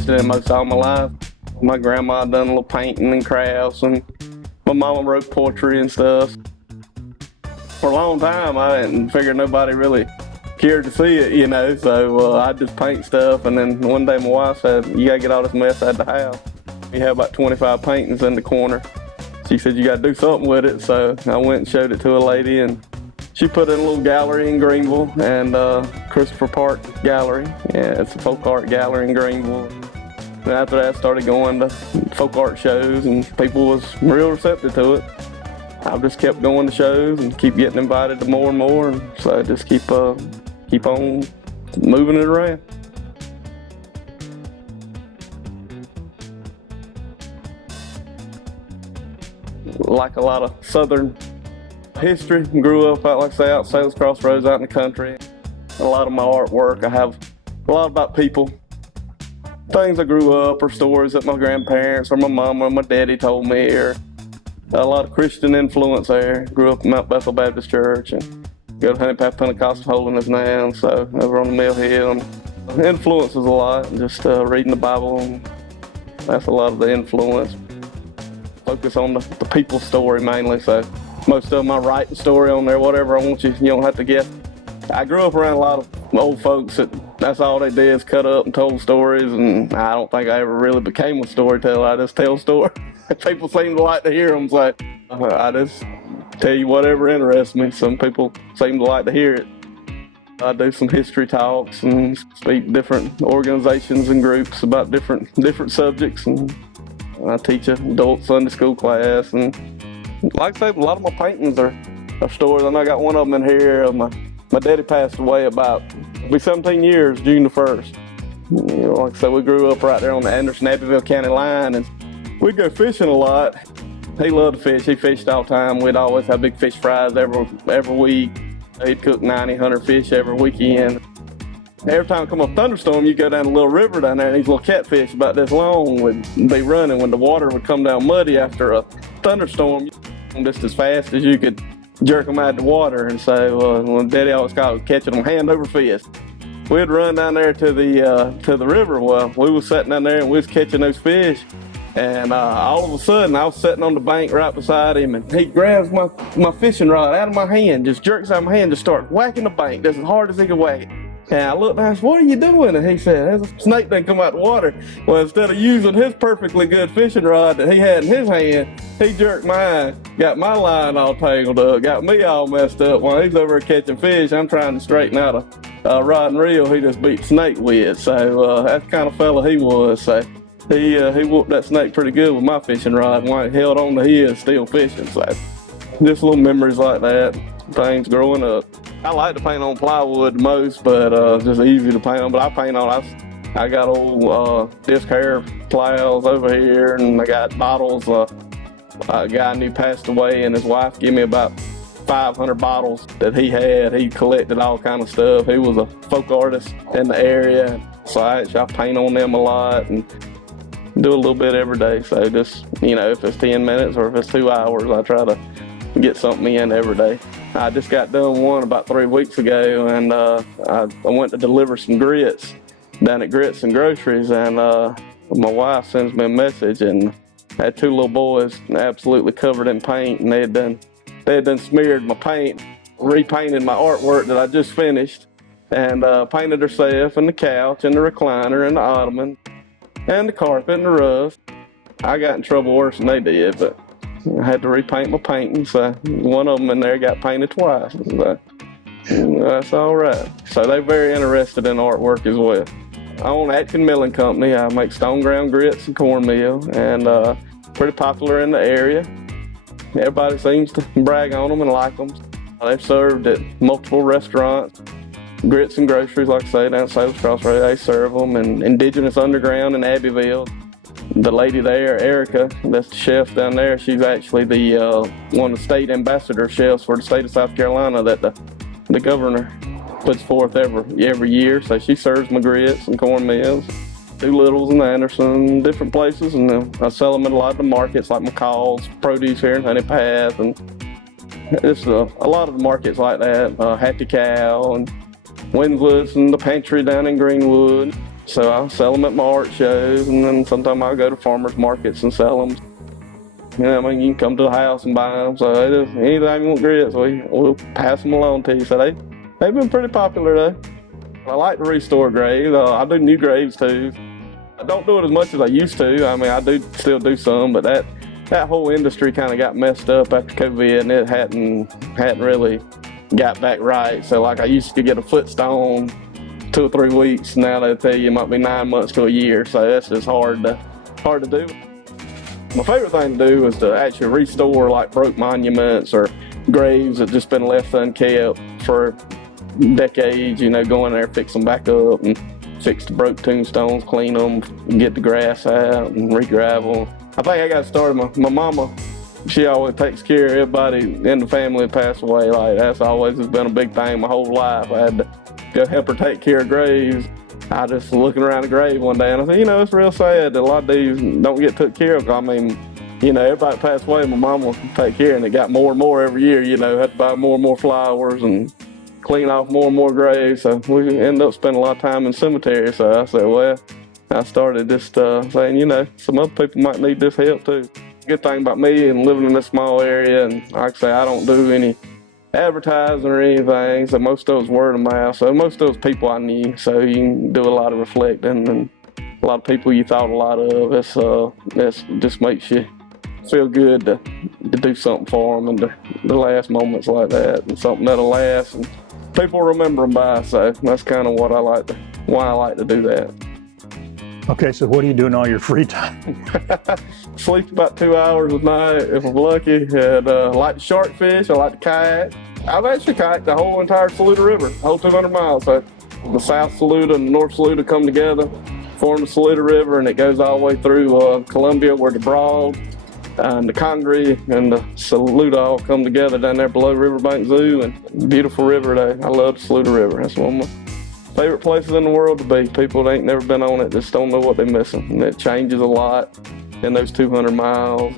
interested in most all my life. My grandma done a little painting and crafts, and my mama wrote poetry and stuff. For a long time, I didn't figure nobody really cared to see it, you know, so I just paint stuff. And then one day my wife said, "You gotta get all this mess out of the house." We had about 25 paintings in the corner. She said, "You gotta do something with it." So I went and showed it to a lady, and she put in a little gallery in Greenville, and Christopher Park Gallery. Yeah, it's a folk art gallery in Greenville. And after that, I started going to folk art shows, and people was real receptive to it. I just kept going to shows and keep getting invited to more and more, and so I just keep on moving it around. Like a lot of Southern history, grew up out, like I say, out Sales Crossroads out in the country. A lot of my artwork, I have a lot about people. Things I grew up, or stories that my grandparents or my mama or my daddy told me, or a lot of Christian influence there. Grew up in Mount Bethel Baptist Church and go to Honey Path Pentecostal Holiness now, so over on the Mill Hill. And influences a lot, just reading the Bible, and that's a lot of the influence. Focus on the people's story mainly, so most of them I write the story on there, whatever I want you don't have to guess. I grew up around a lot of old folks that's all they did is cut up and told stories, and I don't think I ever really became a storyteller. I just tell stories. People seem to like to hear them, so I just tell you whatever interests me. Some people seem to like to hear it. I do some history talks and speak to different organizations and groups about different subjects, and I teach an adult Sunday school class. And like I say, a lot of my paintings are stories. I know I got one of them in here. My daddy passed away about 17 years, June the 1st. You know, like I said, we grew up right there on the Anderson-Abbeville County line, and we'd go fishing a lot. He loved to fish. He fished all the time. We'd always have big fish fries every week. He'd cook 90, 100 fish every weekend. Every time it come a thunderstorm, you go down a little river down there, and these little catfish about this long would be running when the water would come down muddy after a thunderstorm, just as fast as you could jerk them out of the water. And so when Daddy always called catching them hand over fist. We'd run down there to the river. Well, we was sitting down there and we was catching those fish, and all of a sudden I was sitting on the bank right beside him, and he grabs my fishing rod out of my hand, just jerks out of my hand, just starts whacking the bank just as hard as he could whack it. And I looked and I said, "What are you doing?" And he said, "There's a snake that come out of the water." Well, instead of using his perfectly good fishing rod that he had in his hand, he jerked mine, got my line all tangled up, got me all messed up. While he's over there catching fish, I'm trying to straighten out a rod and reel he just beat the snake with. So that's the kind of fella he was. So he whooped that snake pretty good with my fishing rod, and while he held on to his, still fishing. So just little memories like that, things growing up. I like to paint on plywood the most, but it's just easy to paint on. But I paint on, I got old disc hair plows over here, and I got bottles. A guy knew passed away, and his wife gave me about 500 bottles that he had. He collected all kind of stuff. He was a folk artist in the area, so I paint on them a lot and do a little bit every day. So just, you know, if it's 10 minutes or if it's 2 hours, I try to get something in every day. I just got done one about 3 weeks ago, and I went to deliver some grits down at Grits and Groceries, and my wife sends me a message, and I had 2 little boys absolutely covered in paint, and they had done smeared my paint, repainted my artwork that I just finished, and painted herself and the couch and the recliner and the ottoman and the carpet and the roof. I got in trouble worse than they did, but I had to repaint my paintings. So one of them in there got painted twice. So that's all right. So they're very interested in artwork as well. I own Atkin Milling Company. I make stone ground grits and cornmeal, and pretty popular in the area. Everybody seems to brag on them and like them. They've served at multiple restaurants. Grits and Groceries, like I say, down at Sales Crossroads, they serve them. And Indigenous Underground in Abbeville. The lady there, Erica, that's the chef down there, she's actually one of the state ambassador chefs for the state of South Carolina that the governor puts forth every year. So she serves my grits and cornmeals, Doolittle's and Anderson, different places, and I sell them at a lot of the markets like McCall's Produce here in Honey Path, and it's a lot of the markets like that, Hattie Cow and Winslet's and the Pantry down in Greenwood. So I sell them at my art shows, and then sometimes I'll go to farmers markets and sell them. You know, I mean, you can come to the house and buy them. So it is, anytime you want grits, we'll pass them along to you. So they've been pretty popular though. I like to restore graves. I do new graves too. I don't do it as much as I used to. I mean, I do still do some, but that whole industry kind of got messed up after COVID, and it hadn't really got back right. So like I used to get a footstone 2 or 3 weeks. Now they tell you it might be 9 months to a year. So that's just hard to do. My favorite thing to do is to actually restore like broke monuments or graves that just been left unkept for decades. You know, go in there, fix them back up, and fix the broke tombstones, clean them, get the grass out, and re-gravel. I think I got started. My mama, she always takes care of everybody in the family that passed away. Like that's always has been a big thing my whole life. I had to go help her take care of graves. I just looking around the grave one day and I said, you know, it's real sad that a lot of these don't get took care of. I mean, you know, everybody passed away, my mom will take care, and it got more and more every year. You know, had to buy more and more flowers and clean off more and more graves. So we ended up spending a lot of time in cemeteries. So I said, well, I started just saying, you know, some other people might need this help too. Good thing about me and living in this small area, and like I say, I don't do any advertising or anything, so most of it's word of mouth. So most of those people I knew, so you can do a lot of reflecting, and a lot of people you thought a lot of. It's just makes you feel good to do something for them, and the last moments like that, and something that'll last and people remember them by. So that's kind of why I like to do that. Okay, so what do you do in all your free time? Sleep about 2 hours a night if I'm lucky, and I like to shark fish, I like to kayak. I've actually kayaked the whole entire Saluda River, whole 200 miles. So the South Saluda and the North Saluda come together, form the Saluda River, and it goes all the way through Columbia, where the Broad and the Congaree and the Saluda all come together down there below Riverbank Zoo. And beautiful river there. I love the Saluda River. That's one of my favorite places in the world to be. People that ain't never been on it just don't know what they're missing. And it changes a lot in those 200 miles.